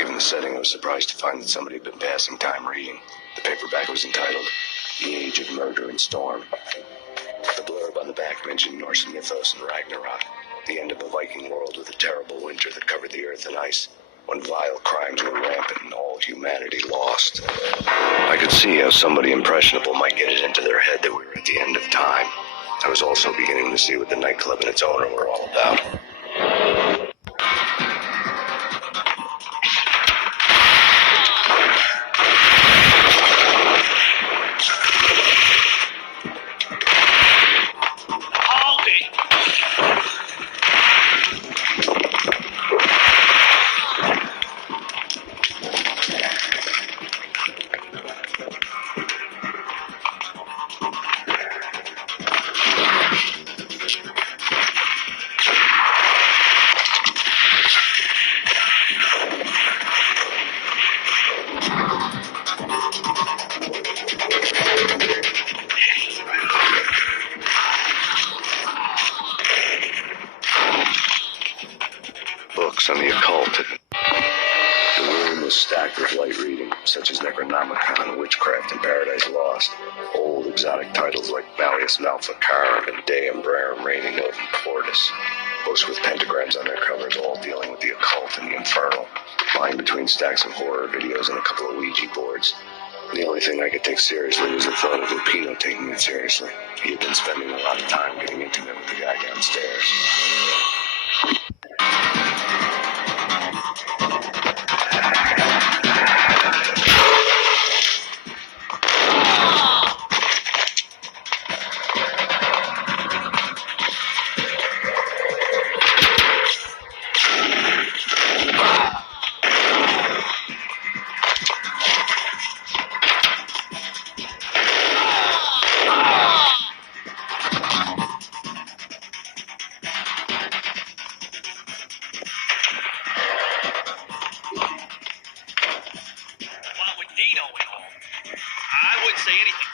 Given the setting, I was surprised to find that somebody had been passing time reading. The paperback was entitled The Age of Murder and Storm. The blurb on the back mentioned Norse mythos and Ragna Rock, the end of a Viking world with a terrible winter that covered the earth in ice, when vile crimes were rampant and all humanity lost. I could see how somebody impressionable might get it into their head that we were at the end of time. I was also beginning to see what the nightclub and its owner were all about. Books on the occult. The room was stacked with light reading, such as Necronomicon, Witchcraft, and Paradise Lost. Old exotic titles like Malleus Maleficarum and De Umbrarum Reigni Novum Portus. Books with pentagrams on their covers, all dealing with the occult and the infernal. Lying between stacks of horror videos and a couple of Ouija boards. The only thing I could take seriously was the thought of Lupino taking it seriously. He had been spending a lot of time getting intimate with the guy downstairs. I wouldn't say anything.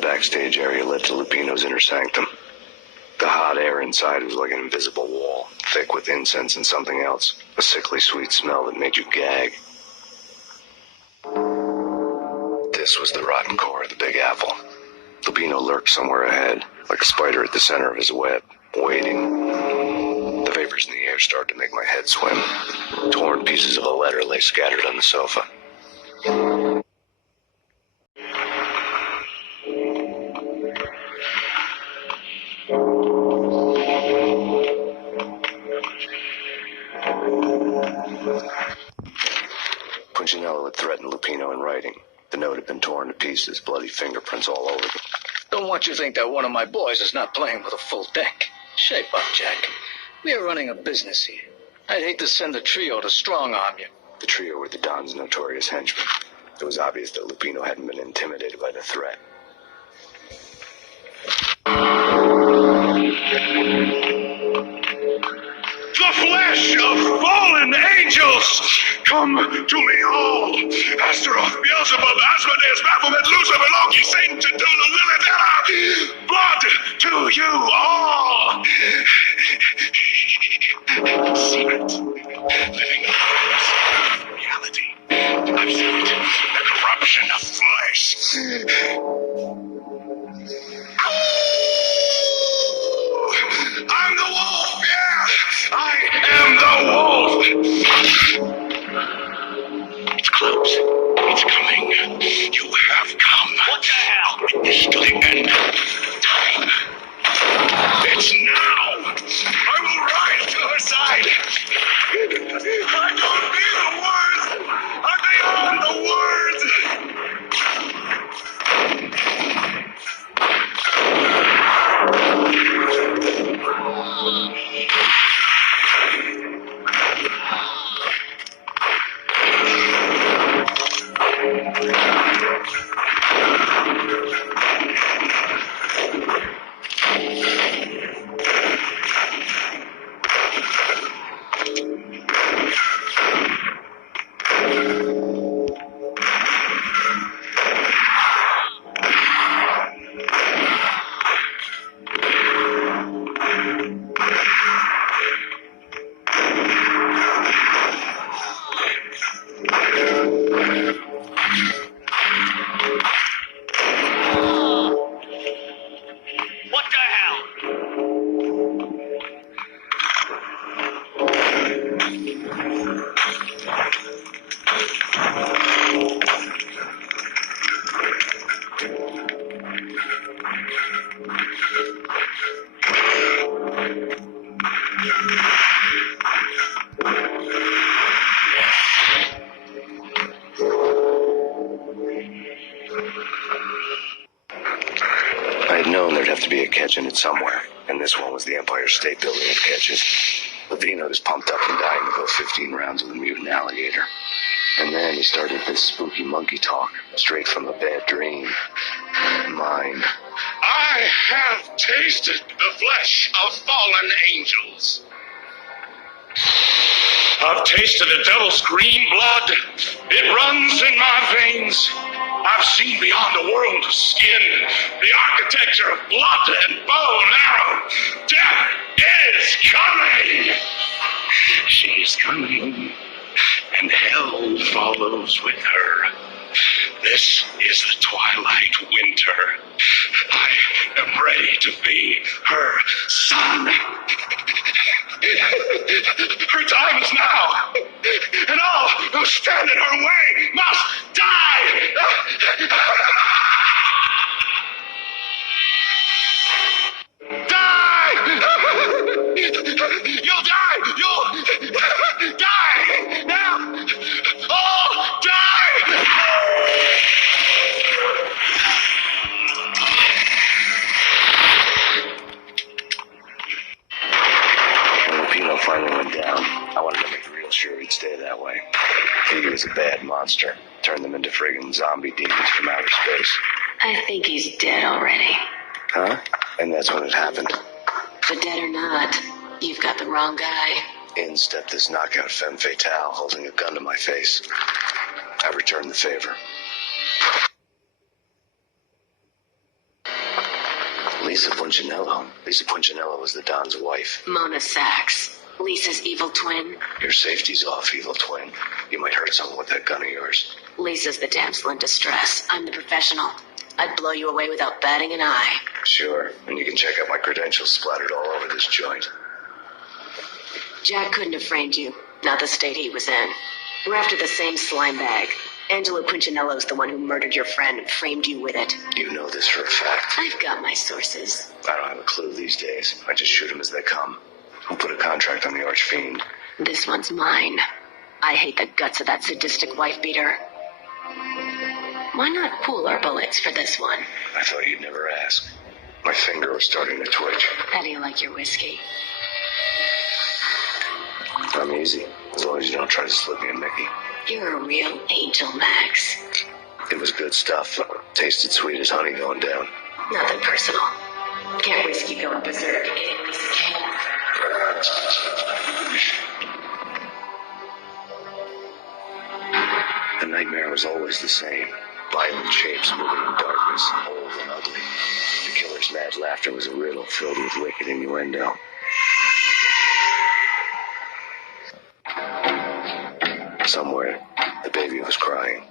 backstage area led to Lupino's inner sanctum. The hot air inside was like an invisible wall, thick with incense and something else, a sickly sweet smell that made you gag. This was the rotten core of the Big Apple. Lupino lurked somewhere ahead, like a spider at the center of his web, waiting. The vapors in the air started to make my head swim. Torn pieces of a letter lay scattered on the sofa. Punchinello had threatened Lupino in writing. The note had been torn to pieces, bloody fingerprints all over it. Don't want you to think that one of my boys is not playing with a full deck. Shape up, Jack. We are running a business here. I'd hate to send the trio to strong-arm you. The trio were the Don's notorious henchmen. It was obvious that Lupino hadn't been intimidated by the threat. The flesh of fallen angels! Come to me all! Astaroth, Beelzebub, Asmodeus, Baphomet, Lucifer, Loki, Satan, Cthulhu, Lilith, blood to you all! Secret. Living horrors. Reality. I've seen it. The corruption of flesh. I'm the wolf, yeah! I am the wolf! It's close. It's coming. You have come. What the hell? Witness to the end of time. It's now! I will rise to her side! I don't need the words! I'm beyond the words! What the hell? I had known there'd have to be a catch in it somewhere, and this one was the Empire State Building of catches. Lupino was pumped up and dying to go 15 rounds with a mutant alligator. And then he started this spooky monkey talk, straight from a bad dream. Mine. I have tasted the flesh of fallen angels. I've tasted the devil's green blood. It runs in my veins. I've seen beyond the world of skin, the architecture of blood and bow and arrow. Death is coming. She is coming, and hell follows with her. This is the twilight winter. I am ready to be her son. Her time is now, and all who stand in her way must die. Die! You'll die! You'll die! Now! All die! When Lupino finally went down, I wanted to make real sure he'd stay that way. He was a bad monster. Turned them into friggin' zombie demons from outer space. I think he's dead already. Huh? And that's when it happened. But dead or not, you've got the wrong guy. In stepped this knockout femme fatale, holding a gun to my face. I returned the favor. Lisa Punchinello. Lisa Punchinello was the Don's wife. Mona Sachs. Lisa's evil twin. Your safety's off, evil twin. You might hurt someone with that gun of yours. Lisa's the damsel in distress. I'm the professional. I'd blow you away without batting an eye. Sure, and you can check out my credentials splattered all over this joint. Jack couldn't have framed you. Not the state he was in. We're after the same slime bag. Angelo Punchinello's the one who murdered your friend and framed you with it. You know this for a fact. I've got my sources. I don't have a clue these days. I just shoot them as they come. Who put a contract on the archfiend? This one's mine. I hate the guts of that sadistic wife-beater. Why not pool our bullets for this one? I thought you'd never ask. My finger was starting to twitch. How do you like your whiskey? I'm easy, as long as you don't try to slip me a Mickey. You're a real angel, Max. It was good stuff. Tasted sweet as honey going down. Nothing personal. Can't whiskey going berserk again, Lisa Kane. The nightmare was always the same. Violent shapes moving in darkness, old and ugly. The killer's mad laughter was a riddle filled with wicked innuendo. Somewhere, the baby was crying.